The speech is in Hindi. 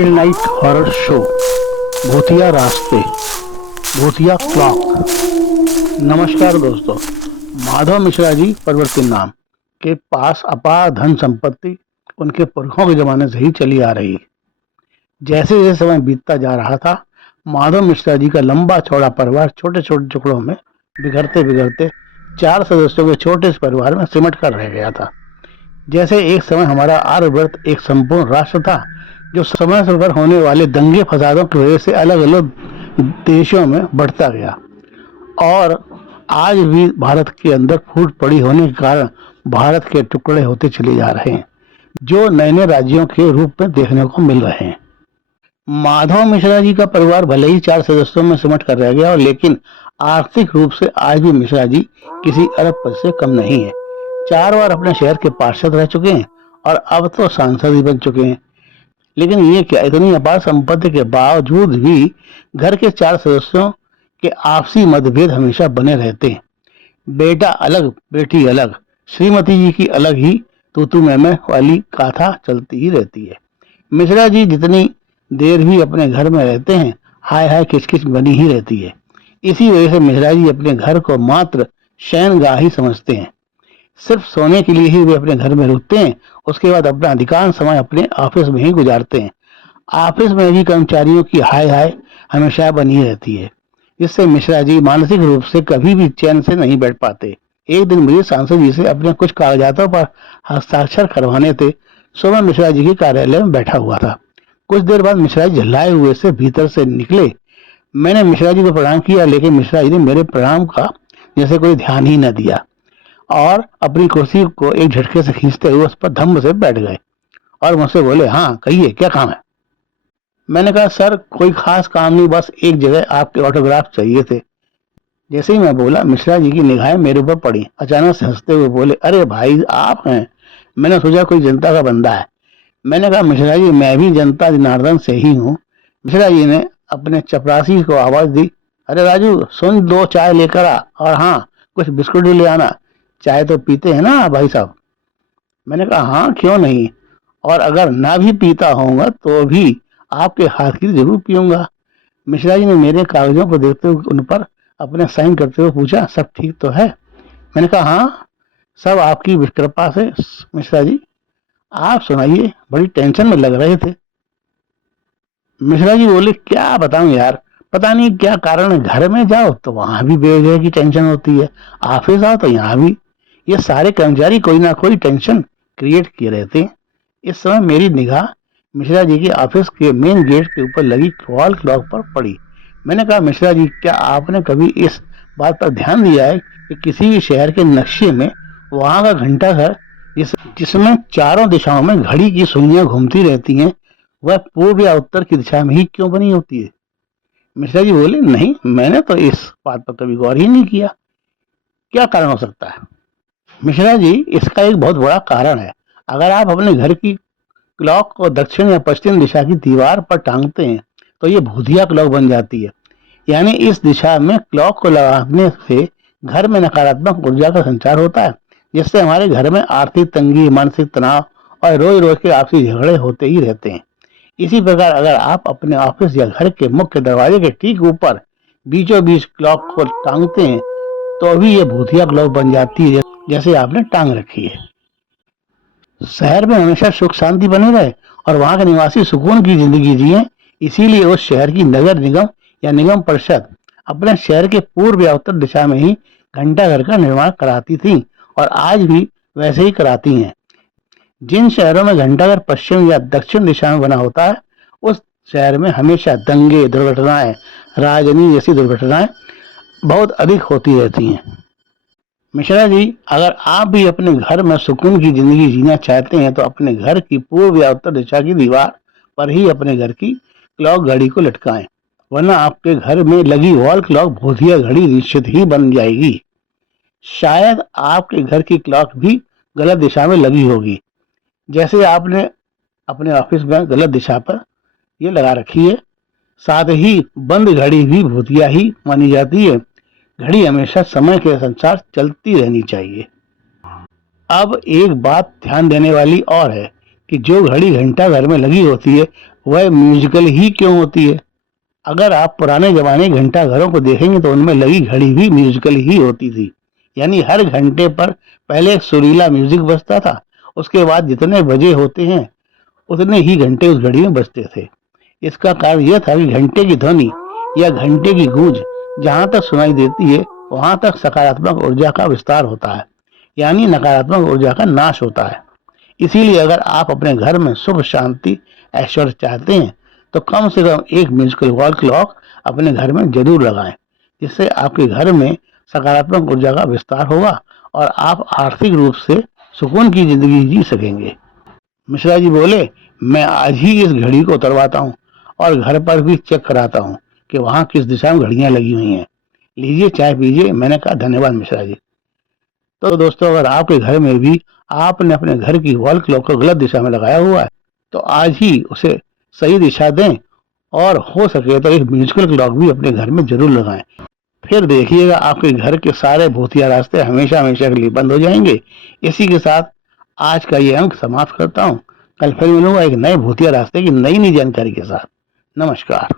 नाइट हॉरर शो, भूतिया रास्ते, भूतिया क्लॉक। नमस्कार दोस्तों, माधव मिश्रा जी परिवर्तित नाम के पास अपार धन संपत्ति उनके पुरखों के जमाने से ही चली आ रही है। जैसे जैसे समय बीतता जा रहा था, माधव मिश्रा जी का लंबा चौड़ा परिवार छोटे छोटे टुकड़ों में बिगड़ते बिगड़ते 4 सदस्यों के छोटे से परिवार में सिमट कर रह गया था। जैसे एक समय हमारा आर्यवर्त एक संपूर्ण राष्ट्र था, जो समय समय पर होने वाले दंगे फसादों की वजह से अलग अलग देशों में बढ़ता गया और आज भी भारत के अंदर फूट पड़ी होने के कारण भारत के टुकड़े होते चले जा रहे हैं, जो नए नए राज्यों के रूप में देखने को मिल रहे हैं। माधव मिश्रा जी का परिवार भले ही 4 सदस्यों में सिमट कर रह गया, और लेकिन आर्थिक रूप से आज भी मिश्रा जी किसी अरबपति से कम नहीं है। 4 बार अपने शहर के पार्षद रह चुके हैं और अब तो सांसद भी बन चुके हैं। लेकिन ये क्या, इतनी अपार संपत्ति के बावजूद भी घर के 4 सदस्यों के आपसी मतभेद हमेशा बने रहते हैं। बेटा अलग बेटी अलग, श्रीमती जी की अलग ही तूतू मैमे वाली गाथा चलती ही रहती है। मिश्रा जी जितनी देर भी अपने घर में रहते हैं, हाय हाय किचकिच बनी ही रहती है। इसी वजह से मिश्रा जी अपने घर को मात्र शयनगाह ही समझते हैं। सिर्फ सोने के लिए ही वे अपने घर में रुकते हैं। उसके बाद अपना अधिकांश समय अपने ऑफिस में ही गुजारते हैं। ऑफिस में भी कर्मचारियों की हाय हाय हमेशा बनी रहती है, जिससे मिश्रा जी मानसिक रूप से कभी भी चैन से नहीं बैठ पाते। एक दिन मुझे सांसद जी से अपने कुछ कागजातों पर हस्ताक्षर करवाने थे, सो मैं मिश्रा जी के कार्यालय में बैठा हुआ था। कुछ देर बाद मिश्रा जी झल्लाए हुए से भीतर से निकले। मैंने मिश्रा जी को प्रणाम किया, लेकिन मिश्रा जी ने मेरे प्रणाम का जैसे कोई ध्यान ही न दिया और अपनी कुर्सी को एक झटके से खींचते हुए उस पर धम्म से बैठ गए और मुझसे बोले, हाँ कहिए क्या काम है। मैंने कहा, सर कोई खास काम नहीं, बस एक जगह आपके ऑटोग्राफ चाहिए थे। जैसे ही मैं बोला, मिश्रा जी की निगाहें मेरे ऊपर पड़ी। अचानक से हंसते हुए बोले, अरे भाई आप हैं, मैंने सोचा कोई जनता का बंदा है। मैंने कहा, मिश्रा जी मैं भी जनता जनार्दन से ही हूँ। मिश्रा जी ने अपने चपरासी को आवाज दी, अरे राजू सुन, 2 चाय लेकर आ, और हाँ कुछ बिस्कुट भी ले आना। चाय तो पीते हैं ना भाई साहब। मैंने कहा, हाँ क्यों नहीं, और अगर ना भी पीता होऊंगा तो भी आपके हाथ की जरूर पीऊंगा। मिश्रा जी ने मेरे कागजों को देखते हुए उन पर अपने साइन करते हुए पूछा, सब ठीक तो है। मैंने कहा, हाँ सब आपकी कृपा से मिश्रा जी। आप सुनाइए, बड़ी टेंशन में लग रहे थे। मिश्रा जी बोले, क्या बताऊं यार, पता नहीं क्या कारण है, घर में जाओ तो वहां भी बेवजह की टेंशन होती है, ऑफिस आओ तो यहाँ भी। ये सारे कर्मचारी कोई ना कोई टेंशन क्रिएट किए रहते हैं। इस समय मेरी निगाह मिश्रा जी के ऑफिस के मेन गेट के ऊपर लगी वॉल क्लॉक पर पड़ी। मैंने कहा, मिश्रा जी क्या आपने कभी इस बात पर ध्यान दिया है कि किसी भी शहर के नक्शे में वहां का घंटा घर जिसमें चारों दिशाओं में घड़ी की सुइयां घूमती रहती हैं, वह पूर्व या उत्तर की दिशा में ही क्यों बनी होती है। मिश्रा जी बोले, नहीं मैंने तो इस बात पर कभी गौर ही नहीं किया, क्या कारण हो सकता है। मिश्रा जी, इसका एक बहुत बड़ा कारण है। अगर आप अपने घर की क्लॉक को दक्षिण या पश्चिम दिशा की दीवार पर टांगते हैं तो ये भूतिया क्लॉक बन जाती है। यानी इस दिशा में क्लॉक को लगाने से घर में नकारात्मक ऊर्जा का संचार होता है, जिससे हमारे घर में आर्थिक तंगी, मानसिक तनाव और रोज रोज के आपसी झगड़े होते ही रहते हैं। इसी प्रकार अगर आप अपने ऑफिस या घर के मुख्य दरवाजे के ठीक ऊपर बीचों बीच क्लॉक को टांगते हैं तो भी ये भूतिया क्लॉक बन जाती है, जैसे आपने टांग रखी है। शहर में हमेशा सुख शांति बनी रहे और वहां के निवासी सुकून की जिंदगी जिए, इसीलिए उस शहर की नगर निगम या निगम परिषद अपने शहर के पूर्व या उत्तर दिशा में ही घंटा घर का निर्माण कराती थी और आज भी वैसे ही कराती हैं। जिन शहरों में घंटाघर पश्चिम या दक्षिण दिशा में बना होता है, उस शहर में हमेशा दंगे, दुर्घटनाएं, राजनीति जैसी दुर्घटनाएं बहुत अधिक होती रहती हैं। मिश्रा जी, अगर आप भी अपने घर में सुकून की जिंदगी जीना चाहते हैं तो अपने घर की पूर्व या उत्तर दिशा की दीवार पर ही अपने घर की क्लॉक घड़ी को लटकाएं, वरना आपके घर में लगी वॉल क्लॉक भूतिया घड़ी निश्चित ही बन जाएगी। शायद आपके घर की क्लॉक भी गलत दिशा में लगी होगी, जैसे आपने अपने ऑफिस में गलत दिशा पर ये लगा रखी है। साथ ही बंद घड़ी भी भूतिया ही मानी जाती है। घड़ी हमेशा समय के अनुसार चलती रहनी चाहिए। अब एक बात ध्यान देने वाली और है कि जो घड़ी घंटा घर में लगी होती है वह म्यूजिकल ही क्यों होती है। अगर आप पुराने जमाने घंटा घरों को देखेंगे तो उनमें लगी घड़ी भी म्यूजिकल ही होती थी। यानी हर घंटे पर पहले एक सुरीला म्यूजिक बजता था, उसके बाद जितने बजे होते हैं उतने ही घंटे उस घड़ी में बजते थे। इसका कारण यह था कि घंटे की ध्वनि या घंटे की गूंज जहां तक सुनाई देती है वहां तक सकारात्मक ऊर्जा का विस्तार होता है, यानी नकारात्मक ऊर्जा का नाश होता है। इसीलिए अगर आप अपने घर में सुख शांति ऐश्वर्य चाहते हैं तो कम से कम एक म्यूजिकल वॉल क्लॉक अपने घर में जरूर लगाएं, जिससे आपके घर में सकारात्मक ऊर्जा का विस्तार होगा और आप आर्थिक रूप से सुकून की जिंदगी जी सकेंगे। मिश्रा जी बोले, मैं आज ही इस घड़ी को उतरवाता हूँ और घर पर भी चेक कराता हूँ कि वहाँ किस दिशा में घड़ियां लगी हुई हैं। लीजिए चाय पीजिए। मैंने कहा, धन्यवाद मिश्रा जी। तो दोस्तों, अगर आपके घर में भी आपने अपने घर की वॉल क्लॉक को गलत दिशा में लगाया हुआ है तो आज ही उसे सही दिशा दें और हो सके तो एक म्यूजिकल क्लॉक भी अपने घर में जरूर लगाएं। फिर देखिएगा आपके घर के सारे भूतिया रास्ते हमेशा हमेशा के लिए बंद हो जाएंगे। इसी के साथ आज का ये अंक समाप्त करता हूँ। कल फिर मिलूंगा एक नए भूतिया रास्ते की नई नई जानकारी के साथ। नमस्कार।